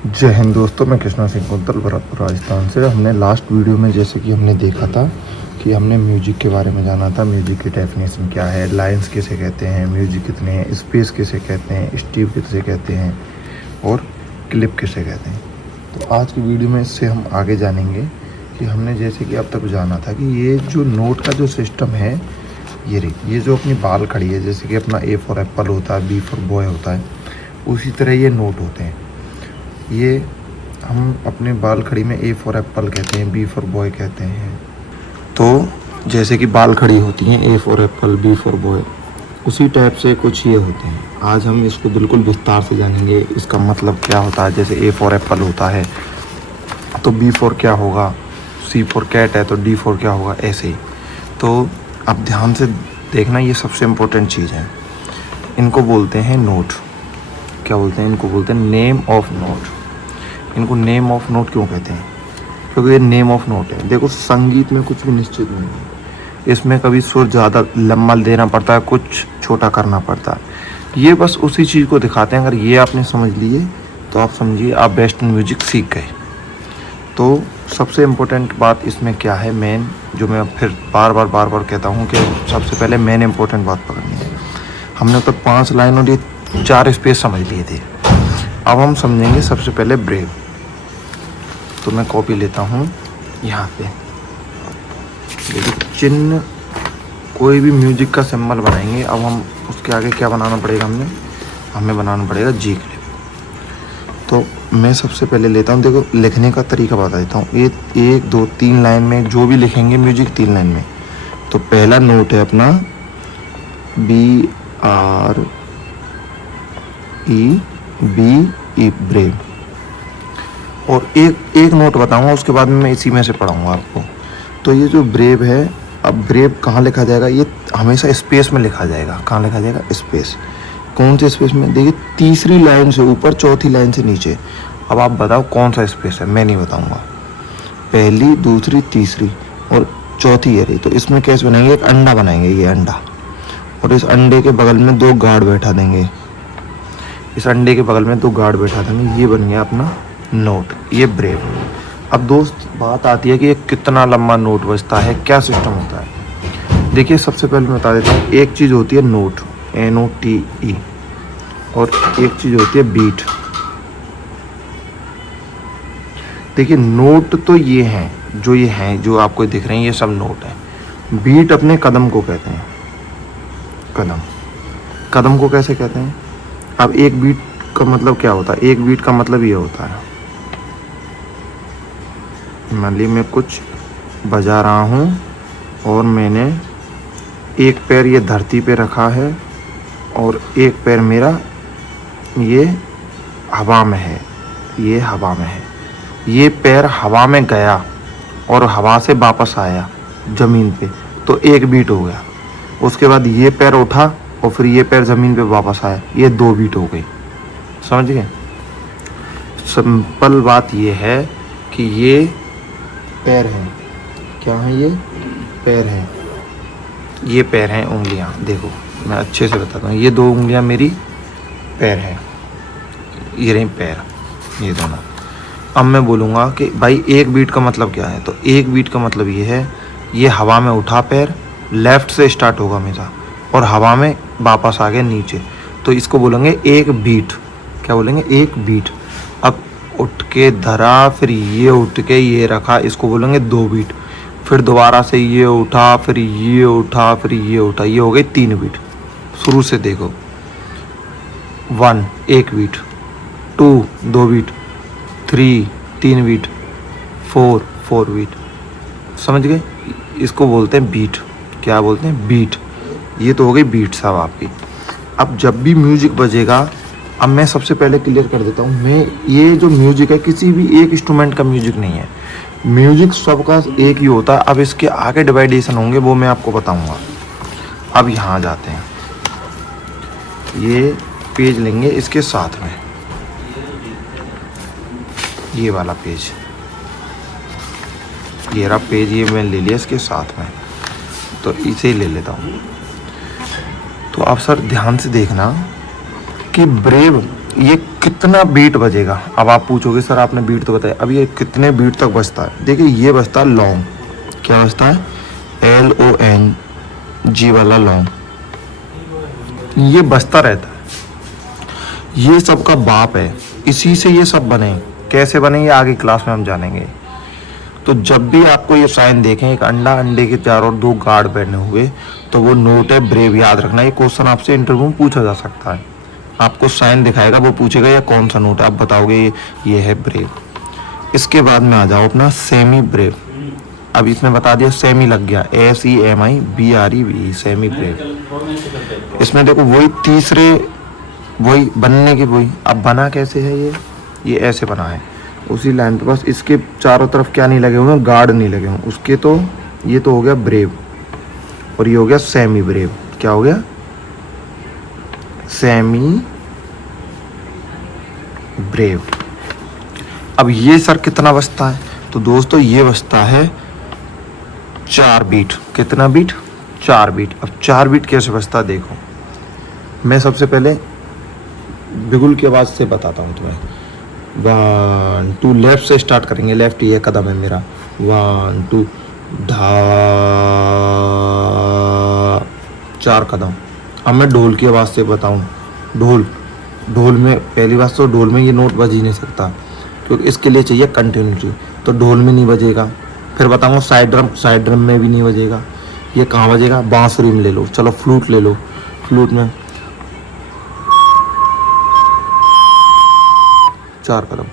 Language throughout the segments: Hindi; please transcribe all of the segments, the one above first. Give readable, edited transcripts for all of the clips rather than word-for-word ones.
जय हिंद दोस्तों, मैं कृष्णा सिंह कुंतल भरतपुर राजस्थान से। हमने लास्ट वीडियो में जैसे कि हमने देखा था कि हमने म्यूजिक के बारे में जाना था। म्यूजिक की डेफिनेशन क्या है, लाइंस किसे कहते हैं, म्यूजिक कितने हैं, स्पेस किसे कहते हैं, स्टीव किसे कहते हैं और क्लिप किसे कहते हैं। तो आज की वीडियो में इससे हम आगे जानेंगे कि हमने जैसे कि अब तक जाना था कि ये जो नोट का जो सिस्टम है, ये जो अपनी बाल खड़ी है, जैसे कि अपना ए फॉर एप्पल होता है, बी फॉर बॉय होता है, उसी तरह ये नोट होते हैं। ये हम अपने बाल खड़ी में ए फॉर एप्पल कहते हैं, बी फॉर बॉय कहते हैं। तो जैसे कि बाल खड़ी होती हैं A for apple, B for boy, उसी टाइप से कुछ ये होते हैं। आज हम इसको बिल्कुल विस्तार से जानेंगे, इसका मतलब क्या होता है। जैसे ए फॉर एप्पल होता है तो बी फॉर क्या होगा, सी फॉर कैट है तो डी फॉर क्या होगा, ऐसे ही। तो अब ध्यान से देखना, ये सबसे इम्पोर्टेंट चीज़ है। इनको बोलते हैं नोट। क्या बोलते हैं इनको? बोलते हैं नेम ऑफ नोट। इनको नेम ऑफ नोट क्यों कहते हैं? क्योंकि ये नेम ऑफ नोट है। देखो, संगीत में कुछ भी निश्चित नहीं है, इसमें कभी सुर ज़्यादा लंबा देना पड़ता है, कुछ छोटा करना पड़ता है। ये बस उसी चीज़ को दिखाते हैं। अगर ये आपने समझ लिए तो आप समझिए आप वेस्टर्न म्यूजिक सीख गए। तो सबसे इम्पोर्टेंट बात इसमें क्या है, मेन, जो मैं फिर बार बार कहता हूँ कि सबसे पहले मेन इम्पोर्टेंट बात पकड़नी है। हमने तो 5 लाइन और ये 4 स्पेस समझ लिए थे। अब हम समझेंगे सबसे पहले ब्रेव। तो मैं कॉपी लेता हूँ यहाँ पे। देखिए, चिन्ह, कोई भी म्यूजिक का सिंबल बनाएंगे। अब हम उसके आगे क्या बनाना पड़ेगा, हमें बनाना पड़ेगा जी क्लिप। तो मैं सबसे पहले लेता हूँ, देखो लिखने का तरीका बता देता हूँ। 1 2 3 लाइन में जो भी लिखेंगे म्यूजिक 3 लाइन में। तो पहला नोट है अपना BREAV, ब्रेव। और एक नोट बताऊंगा, उसके बाद में मैं इसी में से पढ़ाऊंगा आपको। तो ये जो ब्रेव है, अब ब्रेव कहाँ लिखा जाएगा? ये हमेशा स्पेस में लिखा जाएगा। कहाँ लिखा जाएगा? स्पेस। कौन से स्पेस में? देखिए, तीसरी लाइन से ऊपर, चौथी लाइन से नीचे। अब आप बताओ कौन सा स्पेस है, मैं नहीं बताऊंगा। पहली, दूसरी, तीसरी और चौथी है। तो इसमें कैसे बनाएंगे? एक अंडा बनाएंगे, ये अंडा, और इस अंडे के बगल में 2 गार्ड बैठा देंगे। इस अंडे के बगल में 2 गार्ड बैठा देंगे। ये बन गया अपना नोट, ये ब्रेव। अब दोस्त, बात आती है कि ये कितना लंबा नोट बजता है, क्या सिस्टम होता है। देखिए, सबसे पहले मैं बता देता हूँ। एक चीज़ होती है नोट, NOTE, और एक चीज़ होती है बीट। देखिए, नोट तो ये हैं जो आपको दिख रहे हैं, ये सब नोट हैं। बीट अपने कदम को कहते हैं। कदम को कैसे कहते हैं? अब एक बीट का मतलब क्या होता है? एक बीट का मतलब ये होता है, मान ली मैं कुछ बजा रहा हूँ और मैंने एक पैर ये धरती पे रखा है और एक पैर मेरा ये हवा में है, ये पैर हवा में गया और हवा से वापस आया ज़मीन पे, तो एक बीट हो गया। उसके बाद ये पैर उठा और फिर ये पैर ज़मीन पे वापस आया, ये 2 बीट हो गई। समझ गए? सिंपल बात ये है कि ये पैर हैं। क्या है? ये पैर हैं। ये पैर हैं, उंगलियां। देखो, मैं अच्छे से बताता हूँ। ये 2 उंगलियां मेरी पैर हैं, ये रही पैर, ये दोनों। अब मैं बोलूँगा कि भाई एक बीट का मतलब क्या है, तो एक बीट का मतलब ये है, ये हवा में उठा पैर, लेफ़्ट से स्टार्ट होगा हमेशा और हवा में वापस आ गया नीचे, तो इसको बोलेंगे एक बीट। क्या बोलेंगे? एक बीट। अब उठ के धरा, फिर ये उठ के ये रखा, इसको बोलेंगे 2 बीट। फिर दोबारा से ये उठा, फिर ये उठा, फिर ये उठा, ये हो गई 3 बीट। शुरू से देखो, 1 1 बीट, 2 2 बीट, 3 3 बीट, 4 4 बीट। समझ गए? इसको बोलते हैं बीट। क्या बोलते हैं? बीट। ये तो हो गई बीट साहब आपकी। अब जब भी म्यूजिक बजेगा, अब मैं सबसे पहले क्लियर कर देता हूँ, ये जो म्यूजिक है किसी भी एक इंस्ट्रूमेंट का म्यूजिक नहीं है। म्यूजिक सबका एक ही होता है। अब इसके आगे डिवाइडेशन होंगे, वो मैं आपको बताऊंगा। अब यहाँ जाते हैं, ये पेज लेंगे इसके साथ में, ये वाला पेज, ये रहा पेज, ये मैं ले लिया इसके साथ में, तो इसे ही ले लेता हूँ। तो आप सर ध्यान से देखना कि ब्रेव, ये कितना बीट बजेगा। अब आप पूछोगे सर आपने बीट तो बताया, अब ये कितने बीट तक बजता है। देखिए ये बजता है लॉन्ग, क्या बजता है, LONG वाला लॉन्ग, ये बजता रहता है। ये सब का बाप है, इसी से ये सब बने। कैसे बने ये आगे क्लास में हम जानेंगे। तो जब भी आपको ये साइन देखें, एक अंडा, अंडे के चारों ओर 2 गार्ड बने हुए, तो वो नोट है ब्रेव। याद रखना, ये क्वेश्चन आपसे इंटरव्यू में पूछा जा सकता है। आपको साइन दिखाएगा, वो पूछेगा ये कौन सा नोट है, आप बताओगे ये है ब्रेव। इसके बाद में आ जाओ अपना सेमी ब्रेव। अब इसमें बता दिया सेमी लग गया, SEMI सेमी ब्रेव। इसमें देखो वही तीसरे, वही बनने की वही। अब बना कैसे है ये ऐसे बना है उसी लाइन पे, बस इसके चारों तरफ क्या नहीं लगे हुए, गार्ड नहीं लगे हुए उसके। तो ये तो हो गया ब्रेव और ये हो गया सेमी ब्रेव। क्या हो गया, सेमी ब्रेव। अब ये सर कितना बजता है, तो दोस्तों ये बजता है 4 बीट। कितना बीट, 4 बीट। अब 4 बीट कैसे बजता है देखो, मैं सबसे पहले बिगुल की आवाज़ से बताता हूँ तुम्हें। 1 2 लेफ्ट से स्टार्ट करेंगे, लेफ्ट ये कदम है मेरा, 1 2 धा, 4 कदम। अब मैं ढोल की आवाज़ से बताऊँ, ढोल में पहली बात तो ढोल में ये नोट बज ही नहीं सकता, क्योंकि इसके लिए चाहिए कंटिन्यूटी, तो ढोल में नहीं बजेगा। फिर बताऊँगा साइड ड्रम में भी नहीं बजेगा। ये कहाँ बजेगा, बांसुरी में ले लो, चलो फ्लूट ले लो, फ्लूट में 4 कदम।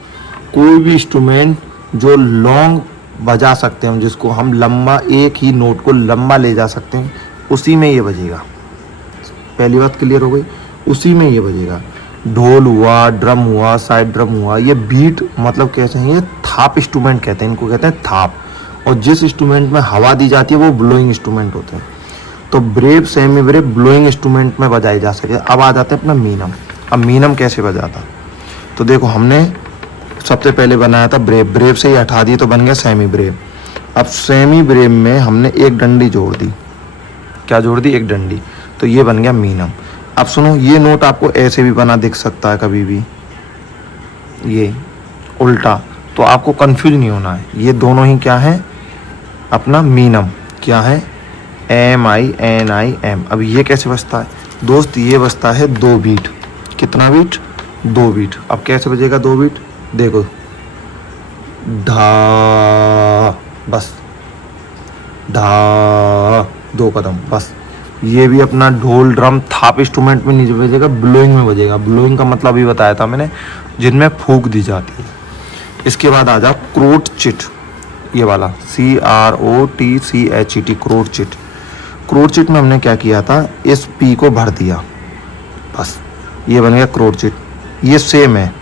कोई भी इंस्ट्रूमेंट जो लॉन्ग बजा सकते हैं हम, जिसको हम लंबा, एक ही नोट को लंबा ले जा सकते हैं, उसी में ये बजेगा। पहली बात क्लियर हो गई, उसी में ये बजेगा। ढोल हुआ, ड्रम हुआ, साइड ड्रम हुआ, ये बीट मतलब कैसे हैं, ये थाप इंस्ट्रूमेंट कहते हैं, इनको कहते हैं थाप। और जिस इंस्ट्रूमेंट में हवा दी जाती है वो ब्लोइंग इंस्ट्रूमेंट होते हैं। तो brave, semi brave blowing instrument में बजाए जा सके। अब आ जाते हैं अपना मीनम। अब मीनम कैसे बजाता, तो देखो हमने सबसे पहले बनाया था ब्रेव से ही हटा दी तो बन गया सेमी ब्रेव। अब सेमी ब्रेव में हमने एक डंडी जोड़ दी, क्या जोड़ दी, एक डंडी, तो ये बन गया मीनम। अब सुनो, ये नोट आपको ऐसे भी बना दिख सकता है कभी भी, ये उल्टा, तो आपको कंफ्यूज नहीं होना है। ये दोनों ही क्या है, अपना मीनम। क्या है, MINIM। अब ये कैसे बजता है दोस्त, ये बजता है 2 बीट। कितना बीट, 2 बीट। अब कैसे बजेगा 2 बीट, देखो धा, बस धा, 2 कदम बस। ये भी अपना ढोल, ड्रम, थाप इंस्ट्रूमेंट में नहीं बजेगा, ब्लोइंग में बजेगा। ब्लोइंग का मतलब भी बताया था मैंने, जिनमें फूंक दी जाती है। इसके बाद आ जाओ क्रोट चिट, ये वाला CROTCHET, क्रोट चिट। क्रोट चिट में हमने क्या किया था, इस पी को भर दिया, बस ये बन गया क्रोट चिट। ये सेम है,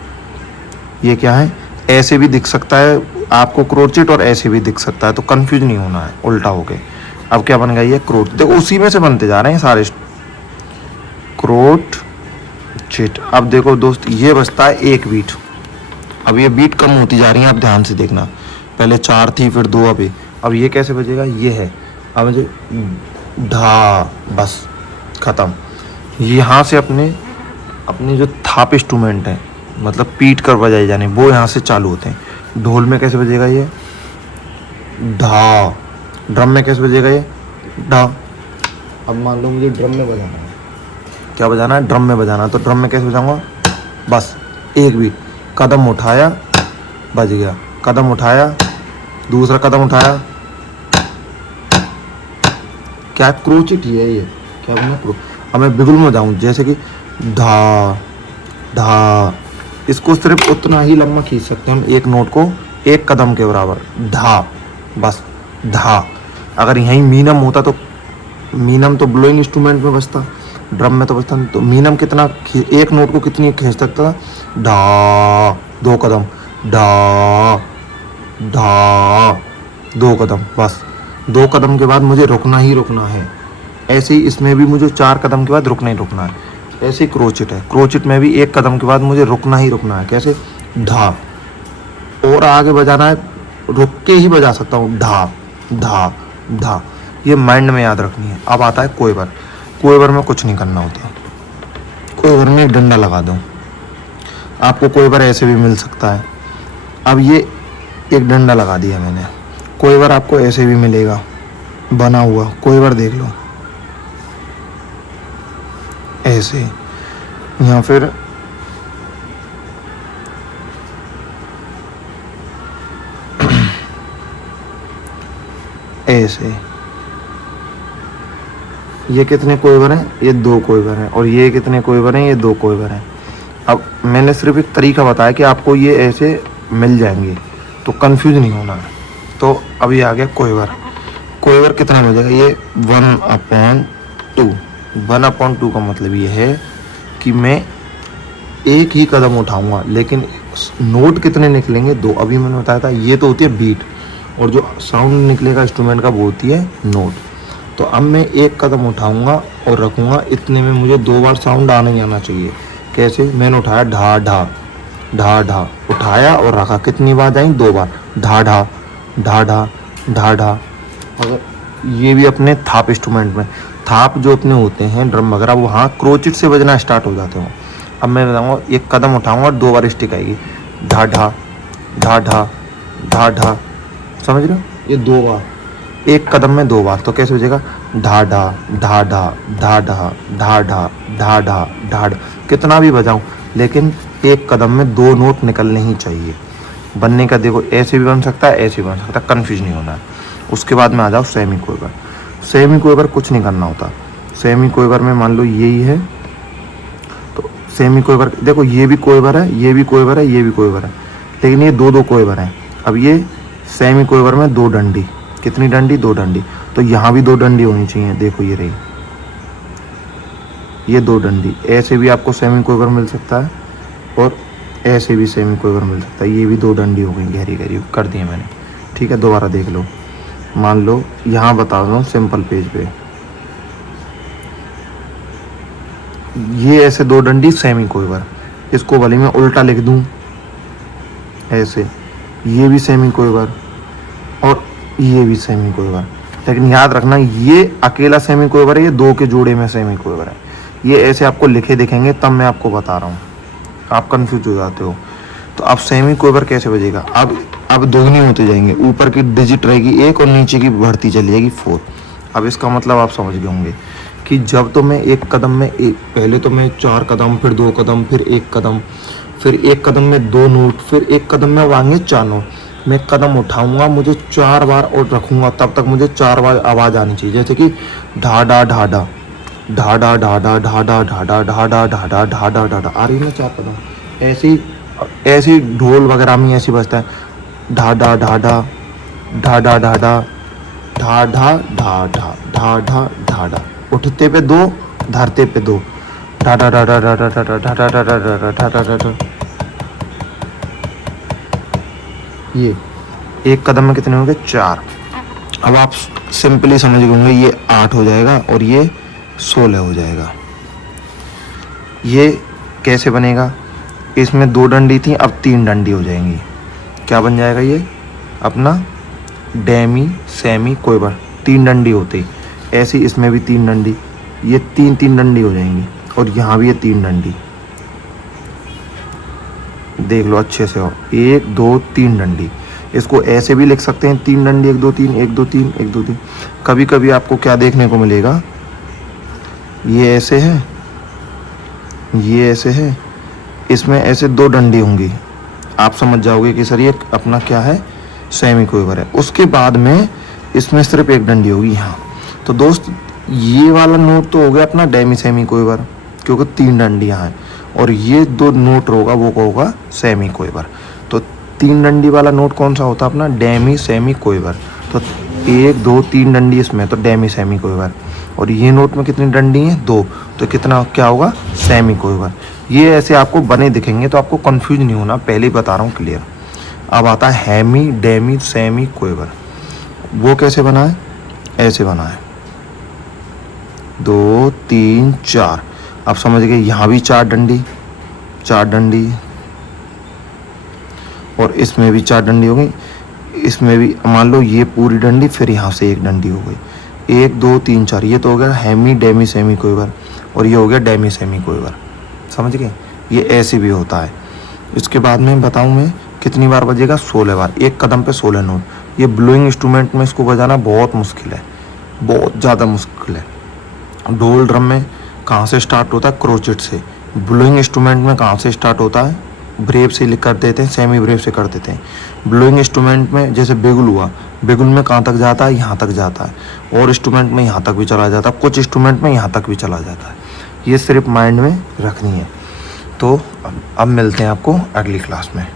ये क्या है, ऐसे भी दिख सकता है आपको क्रोट चिट और ऐसे भी दिख सकता है, तो कंफ्यूज नहीं होना है उल्टा हो गए। अब क्या बन गया, ये क्रोट, देखो उसी में से बनते जा रहे हैं सारे, क्रोट चिट। अब देखो दोस्त ये बजता है 1 बीट। अब ये बीट कम होती जा रही है, आप ध्यान से देखना, पहले 4 थी फिर 2, अब ये कैसे बजेगा, ये है, अब मुझे ढा, बस खत्म। यहाँ से अपने जो थाप इंस्ट्रूमेंट है, मतलब पीट कर बजाई जाने, वो यहाँ से चालू होते हैं। ढोल में कैसे बजेगा ये ढा, ड्रम में कैसे बजेगा ये ढा। अब मान लो मुझे ड्रम में बजाना है, क्या बजाना है, ड्रम में बजाना है, तो ड्रम में कैसे बजाऊंगा, बस 1 बीट, कदम उठाया बज गया, कदम उठाया, दूसरा कदम उठाया, क्या क्रोचिट है ये, क्या बना क्रो। अब मैं बिगुल में जाऊँ, जैसे कि धा धा, इसको सिर्फ उतना ही लंबा खींच सकते हैं हम, एक नोट को 1 कदम के बराबर, धा, बस धा। अगर यहीं मीनम होता तो मीनम तो ब्लोइंग इंस्ट्रूमेंट में बजता, ड्रम में तो बजता, तो मीनम कितना, एक नोट को कितनी खींच सकता था, ढा, 2 कदम, ढा ढा, 2 कदम, बस 2 कदम के बाद मुझे रुकना ही रुकना है। ऐसे ही इसमें भी मुझे 4 कदम के बाद रुकना ही रुकना है। ऐसे ही क्रोचिट है, क्रोचिट में भी 1 कदम के बाद मुझे रुकना ही रुकना है। कैसे, ढा, और आगे बजाना है, रुक के ही बजा सकता हूँ, ढा ढा ढा। ये माइंड में याद रखनी है। अब आता है कोई बार में कुछ नहीं करना होता, कोई बार में एक डंडा लगा दो, आपको कोई बार ऐसे भी मिल सकता है। अब ये एक डंडा लगा दिया मैंने, कोई बार आपको ऐसे भी मिलेगा बना हुआ, कोई बार देख लो ऐसे, या फिर ऐसे। ये कितने कोयबर हैं? ये 2 कोयबर हैं। और ये कितने कोयबर हैं? ये 2 कोयबर हैं। अब मैंने सिर्फ एक तरीका बताया कि आपको ये ऐसे मिल जाएंगे, तो कंफ्यूज नहीं होना है। तो अभी आ गया कोयबर। कोयबर कितना मिल जाएगा? ये 1/2। 1/2 का मतलब ये है कि मैं एक ही कदम उठाऊंगा, लेकिन नोट कितने निकलेंगे? 2। अभी मैंने बताया था ये तो होती है बीट, और जो साउंड निकलेगा इंस्ट्रूमेंट का वो होती है नोट। तो अब मैं एक कदम उठाऊंगा और रखूंगा, इतने में मुझे 2 बार साउंड आना ही आना चाहिए। कैसे? मैंने उठाया ढा ढा ढा ढा, उठाया और रखा, कितनी बार जाएंगी? 2 बार, ढा ढा ढा ढा ढा ढा। अगर ये भी अपने थाप इंस्ट्रूमेंट में, थाप जो अपने होते हैं ड्रम वगैरह, वो हाँ क्रोचिट से बजना स्टार्ट हो जाते हो। अब मैं बताऊँगा, एक कदम उठाऊंगा और 2 बार स्टिक आएगी, ढा ढा ढा ढा ढा ढा, समझ रहे हो? ये 2 बार, एक कदम में 2 बार। तो कैसे हो जाएगा? ढा ढा ढा ढा ढा ढा ढा ढा ढा ढा ढा ढा। कितना भी बजाऊं, लेकिन एक कदम में 2 नोट निकलने ही चाहिए। बनने का देखो, ऐसे भी बन सकता है, ऐसे भी बन सकता है, कन्फ्यूज नहीं होना है। उसके बाद में आ जाओ सेमी कोयबर। सेमी कोयबर कुछ नहीं करना होता। सेमी कोयबर में मान लो यही है, तो सेमी कोयबर देखो, ये भी कोयबर है, ये भी कोयबर है, ये भी कोयबर है, लेकिन ये 2 कोयबर हैं। अब ये सेमी कोयबर में 2 डंडी, कितनी डंडी? 2 डंडी। तो यहाँ भी 2 डंडी होनी चाहिए। देखो ये रही, ये 2 डंडी। ऐसे भी आपको सेमी कोयबर मिल सकता है, और ऐसे भी सेमी कोयबर मिल सकता है। ये भी 2 डंडी हो गई, गहरी गहरी कर दी है मैंने। ठीक है, दोबारा देख लो। मान लो यहाँ बता रहा हूँ सिंपल पेज पे, ये ऐसे 2 डंडी सेमी कोयबर। इसको भले मैं उल्टा लिख दूँ ऐसे, ये भी सेमी कोयबर और ये भी सेमी कोयबर, लेकिन याद रखना ये अकेला सेमी कोयबर है, ये 2 के जोड़े में सेमी कोयबर है। ये ऐसे आपको लिखे दिखेंगे, तब मैं आपको बता रहा हूँ, आप कंफ्यूज हो जाते हो। तो अब सेमी कोयबर कैसे बजेगा? अब दोगुनी होते जाएंगे, ऊपर की डिजिट रहेगी 1 और नीचे की बढ़ती चली जाएगी 4। अब इसका मतलब आप समझ गए होंगे कि जब तो मैं एक कदम में पहले तो मैं 4 कदम, फिर 2 कदम, फिर 1 कदम, फिर 1 कदम में 2 नोट, फिर 1 कदम में आएंगे 4 नोट। मैं कदम उठाऊंगा, मुझे 4 बार और रखूंगा, तब तक मुझे 4 बार आवाज़ आनी चाहिए। जैसे कि ढा डा ढा डा ढा डा ढा डा ढा डा ढा डा ढा डा ढा डा ढा डा ढा डा, आ रही है ना 4 कदम। ऐसे ही ढोल वगैरह में ऐसे बजता है, ढा डा ढा डा ढा डा ढा डा ढा ढा ढा ढा ढा ढा ढा ढा। उठते पे 2, धरते पे 2, ढा डा डा डा डा डा डा डा डा डा डा डा डा डा डा डा। ये एक कदम में कितने होंगे? 4। अब आप सिंपली समझ गए होंगे, ये 8 हो जाएगा और ये 16 हो जाएगा। ये कैसे बनेगा? इसमें 2 डंडी थी, अब 3 डंडी हो जाएंगी। क्या बन जाएगा? ये अपना डेमी सेमी कोयबर। 3 डंडी होते, ऐसी इसमें भी 3 डंडी, ये 3 डंडी हो जाएंगी, और यहाँ भी ये 3 डंडी। देख लो अच्छे से हो, 1 2 3 डंडी। इसको ऐसे भी लिख सकते हैं, 3 डंडी, 1 2 3 1 2 3 1 2 3। कभी कभी आपको क्या देखने को मिलेगा, ये ऐसे है, ये ऐसे है, इसमें ऐसे 2 डंडी होंगी। आप समझ जाओगे कि सर ये अपना क्या है? सेमी कोयबर है। उसके बाद में इसमें सिर्फ 1 डंडी होगी यहाँ। तो दोस्त ये वाला नोट तो हो गया अपना डेमी सेमी कोयबर, क्योंकि 3 डंडियाँ हैं, और ये 2 नोट होगा वो होगा सेमी कोयबर। तो 3 डंडी वाला नोट कौन सा होता है? अपना डेमी सेमी कोयबर। तो 1 2 3 डंडी इसमें, तो डेमी सेमी कोयबर। और ये नोट में कितनी डंडी हैं? 2, तो कितना क्या होगा? सेमी कोयबर। ये ऐसे आपको बने दिखेंगे, तो आपको कंफ्यूज नहीं होना, पहले ही बता रहा हूँ क्लियर। अब आता है हेमी डेमी सेमी कोयबर। वो कैसे बना है? ऐसे बना है, 2 3 4। आप समझ गए, यहाँ भी 4 डंडी, 4 डंडी, और इसमें भी 4 डंडी हो गई। इसमें भी मान लो ये पूरी डंडी, फिर यहाँ से 1 डंडी हो गई। 1 2 3 4, ये तो हो गया हेमी डेमी सेमी कोयबर, और ये हो गया डेमी सेमी कोयबर। समझ गए? ये ऐसे भी होता है। इसके बाद में बताऊँ मैं कितनी बार बजेगा, 16 बार, एक कदम पे 16 नोट। ये ब्लोइंग इंस्ट्रूमेंट में इसको बजाना बहुत मुश्किल है, बहुत ज़्यादा मुश्किल है। ढोल ड्रम में कहाँ से स्टार्ट होता है, क्रोचेट से। ब्लोइंग इंस्ट्रूमेंट में कहाँ से स्टार्ट होता है, ब्रेव से कर देते हैं, सेमी ब्रेव से कर देते हैं। ब्लोइंग इंस्ट्रूमेंट में जैसे बेगुल हुआ, बेगुल में कहाँ तक जाता है, यहाँ तक जाता है। और इंस्ट्रूमेंट में यहाँ तक भी चला जाता है, कुछ इंस्ट्रूमेंट में यहाँ तक भी चला जाता है। ये सिर्फ माइंड में रखनी है। तो अब मिलते हैं आपको अगली क्लास में।